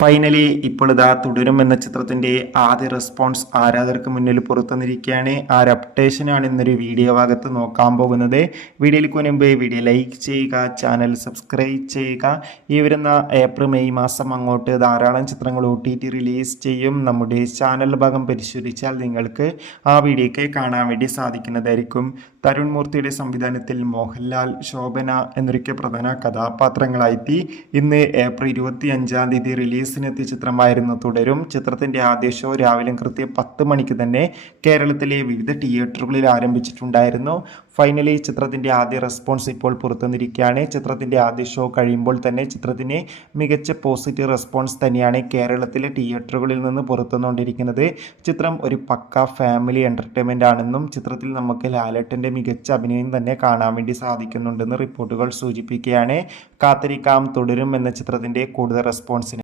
Finally ഇപ്പോൾ ഇതാ തുടരും എന്ന ചിത്രത്തിന്റെ ആദ്യ റെസ്പോൺസ് ആരാധകർക്ക് മുന്നിൽ പുറത്തുവന്നിരിക്കുകയാണ്. ആ ഒരു അപ്ഡേഷനാണ് ഇന്നൊരു വീഡിയോ ഭാഗത്ത് നോക്കാൻ പോകുന്നത്. വീഡിയോയിലേക്ക് മുൻപ് വീഡിയോ ലൈക്ക് ചെയ്യുക, ചാനൽ സബ്സ്ക്രൈബ് ചെയ്യുക. ഈ വരുന്ന ഏപ്രിൽ മെയ് മാസം അങ്ങോട്ട് ധാരാളം ചിത്രങ്ങൾ OTT റിലീസ് ചെയ്യും. നമ്മുടെ ചാനൽ ഭാഗം പരിശോധിച്ചാൽ നിങ്ങൾക്ക് ആ വീഡിയോയ്ക്ക് കാണാൻ വേണ്ടി സാധിക്കുന്നതായിരിക്കും. തരുൺ മൂർത്തിയുടെ സംവിധാനത്തിൽ മോഹൻലാൽ, ശോഭന എന്നൊക്കെ പ്രധാന കഥാപാത്രങ്ങളായി ഇന്ന് ഏപ്രിൽ 25 റിലീസിനെത്തിയ ചിത്രമായിരുന്നു തുടരും. ചിത്രത്തിന്റെ ആദ്യ ഷോ രാവിലെ കൃത്യം 10 മണിക്ക് തന്നെ കേരളത്തിലെ വിവിധ തിയേറ്ററുകളിൽ ആരംഭിച്ചിട്ടുണ്ടായിരുന്നു. ഫൈനലി ചിത്രത്തിന്റെ ആദ്യ റെസ്പോൺസ് ഇപ്പോൾ പുറത്തുവന്നിരിക്കുകയാണ്. ചിത്രത്തിന്റെ ആദ്യ ഷോ കഴിയുമ്പോൾ തന്നെ ചിത്രത്തിന് മികച്ച പോസിറ്റീവ് റെസ്പോൺസ് തന്നെയാണ് കേരളത്തിലെ തിയേറ്ററുകളിൽ നിന്ന് പുറത്തുവന്നുകൊണ്ടിരിക്കുന്നത്. ചിത്രം ഒരു പക്ക ഫാമിലി എന്റർടൈൻമെന്റ് ആണെന്നും ചിത്രത്തിൽ നമുക്ക് ലാലേട്ടന്റെ മികച്ച അഭിനയം തന്നെ കാണാൻ വേണ്ടി സാധിക്കുന്നുണ്ടെന്ന് റിപ്പോർട്ടുകൾ സൂചിപ്പിക്കുകയാണ്. കാത്തിരിക്കാം തുടരും എന്ന ചിത്രത്തിന്റെ കൂടുതൽ റെസ്പോൺസിന്.